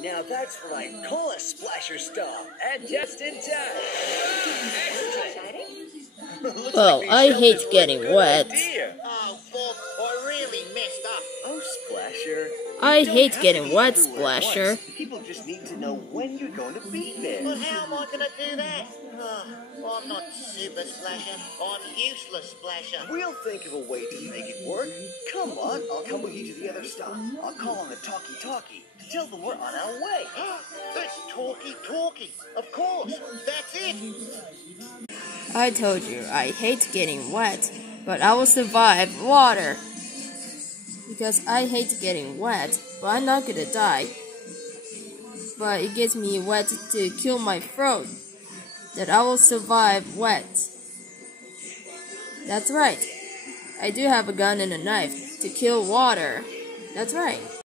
Now that's what I call a splasher stop. And just in time. Excellent. Well, I hate getting wet. Oh, Bob, I really messed up. Oh, Splasher. I hate getting wet, Splasher. People just need to know when you're going to be there. Well, how am I going to do that? Oh, I'm not Super Splasher. I'm Useless Splasher. We'll think of a way to make it work. Come on, I'll come with you to the other stop. I'll call on the talkie-talkie to tell them we're on our way. That's Talkie-Talkie. Of course, that's it. I told you, I hate getting wet, but I will survive water. Because I hate getting wet, but I'm not gonna die. But it gets me wet to kill my throat. That I will survive wet. That's right. I do have a gun and a knife to kill water. That's right.